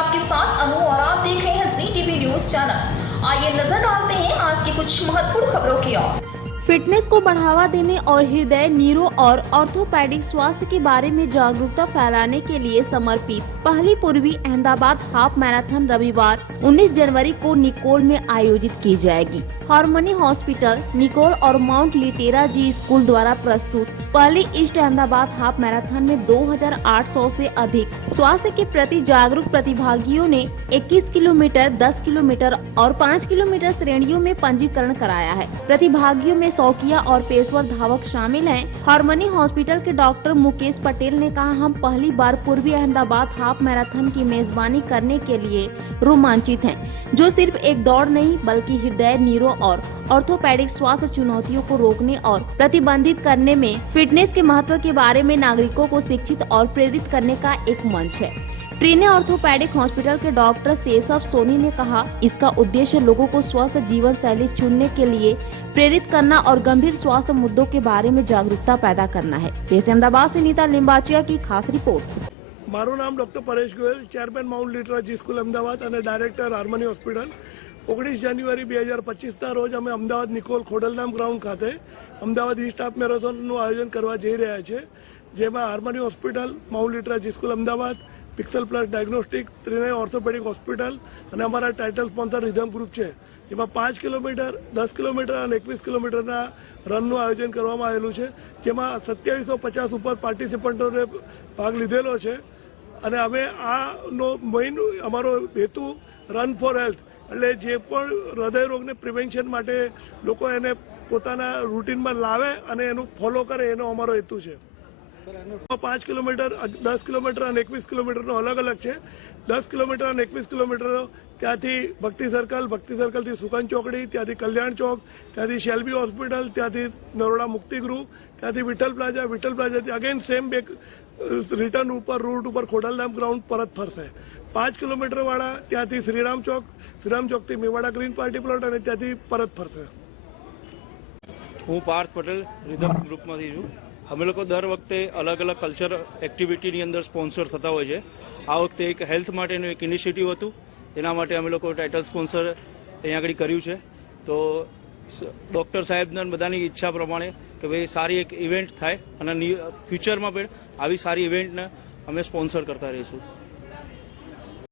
आपके साथ अनु और आप देख रहे हैं जी टीवी न्यूज चैनल। आइए नजर डालते हैं आज की कुछ महत्वपूर्ण खबरों की ओर। फिटनेस को बढ़ावा देने और हृदय, न्यूरो और ऑर्थोपेडिक स्वास्थ्य के बारे में जागरूकता फैलाने के लिए समर्पित पहली पूर्वी अहमदाबाद हाफ मैराथन रविवार 19 जनवरी को निकोल में आयोजित की जाएगी। हार्मनी हॉस्पिटल, निकोल और माउंट लिटेरा जी स्कूल द्वारा प्रस्तुत पहली ईस्ट अहमदाबाद हाफ मैराथन में 2800 से अधिक स्वास्थ्य के प्रति जागरूक प्रतिभागियों ने 21 किलोमीटर, 10 किलोमीटर और 5 किलोमीटर श्रेणियों में पंजीकरण कराया है। प्रतिभागियों में शौकिया और पेशेवर धावक शामिल हैं। हार्मनी हॉस्पिटल के डॉक्टर मुकेश पटेल ने कहा, हम पहली बार पूर्वी अहमदाबाद हाफ मैराथन की मेजबानी करने के लिए रोमांचित हैं, जो सिर्फ एक दौड़ नहीं बल्कि हृदय, न्यूरो और ऑर्थोपेडिक स्वास्थ्य चुनौतियों को रोकने और प्रतिबंधित करने में फिटनेस के महत्व के बारे में नागरिकों को शिक्षित और प्रेरित करने का एक मंच है। ट्रीने ऑर्थोपेडिक हॉस्पिटल के डॉक्टर शेषव सोनी ने कहा, इसका उद्देश्य लोगों को स्वस्थ जीवन शैली चुनने के लिए प्रेरित करना और गंभीर स्वास्थ्य मुद्दों के बारे में जागरूकता पैदा करना है। पेश अहमदाबाद से नीता लिंबाचिया की खास रिपोर्ट। मारू नाम doctor Paresh Goyal, chairman Mount Litera Zee school Ahmedabad और डायरेक्टर हार्मनी हॉस्पिटल। 19 જાન્યુઆરી 2025 રોજ અમે અમદાવાદ નિકોલ ખોડલધામ ગ્રાઉન્ડ ખાતે અમદાવાદ ઈસ્ટ હાફ મેરેથોનનું આયોજન કરવા જઈ રહ્યા છે, જેમાં Harmony hospital, Mount Litera Zee school Ahmedabad, Pixel plus diagnostic, Trinay orthopaedic hospital અને અમારા ટાઇટલ સ્પોન્સર રિધમ ગ્રુપ છે, જેમાં 5 કિલોમીટર, 10 કિલોમીટર અને 21 કિલોમીટરના રનનું આયોજન કરવામાં આવેલું છે, જેમાં 2750 ઉપર પાર્ટિસિપન્ટોને ભાગ લીધેલો છે અને અમે આનો મેઇન અમારો હેતુ રન ફોર હેલ્થ એટલે જે પણ હૃદય રોગને પ્રિવેન્શન માટે લોકો એને પોતાના રૂટીનમાં લાવે અને એનું ફોલો કરે, એનો અમારો હેતુ છે। 5 કિલોમીટર, 10 કિલોમીટર અને 21 કિલોમીટરનો અલગ અલગ છે। 10 કિલોમીટર અને 21 કિલોમીટર ત્યાંથી ભક્તિ સર્કલથી સુકન ચોકડી, ત્યાંથી કલ્યાણ ચોક, ત્યાંથી શેલ્બી હોસ્પિટલ, ત્યાંથી નરોડા મુક્તિગૃહ, ત્યાંથી વિઠ્ઠલ પ્લાઝાથી અગેન સેમ બેક રિટર્ન ઉપર રૂટ ઉપર ખોડલધામ ગ્રાઉન્ડ પરત ફરશે। 5 કિલોમીટર વાળા ત્યાંથી શ્રીરામ ચોકથી મેવાડા ગ્રીન પાર્ટી પ્લોટ અને ત્યાંથી પરત ફરશે। હું પાર્થ પટેલ રિધમ ગ્રુપમાંથી છું। અમે લોકો દર વખતે અલગ અલગ કલ્ચર એક્ટિવિટીની અંદર સ્પોન્સર થતા હોય છે। આ વખતે એક હેલ્થ માટેનું એક ઇનિશિયેટિવ હતું, એના માટે અમે લોકો ટાઇટલ સ્પોન્સર અહીંયા આગળ કર્યું છે। તો ડૉક્ટર સાહેબના બધાની ઈચ્છા પ્રમાણે કે ભાઈ સારી એક ઇવેન્ટ થાય અને ફ્યુચરમાં પણ આવી સારી ઇવેન્ટને અમે સ્પોન્સર કરતા રહીશું।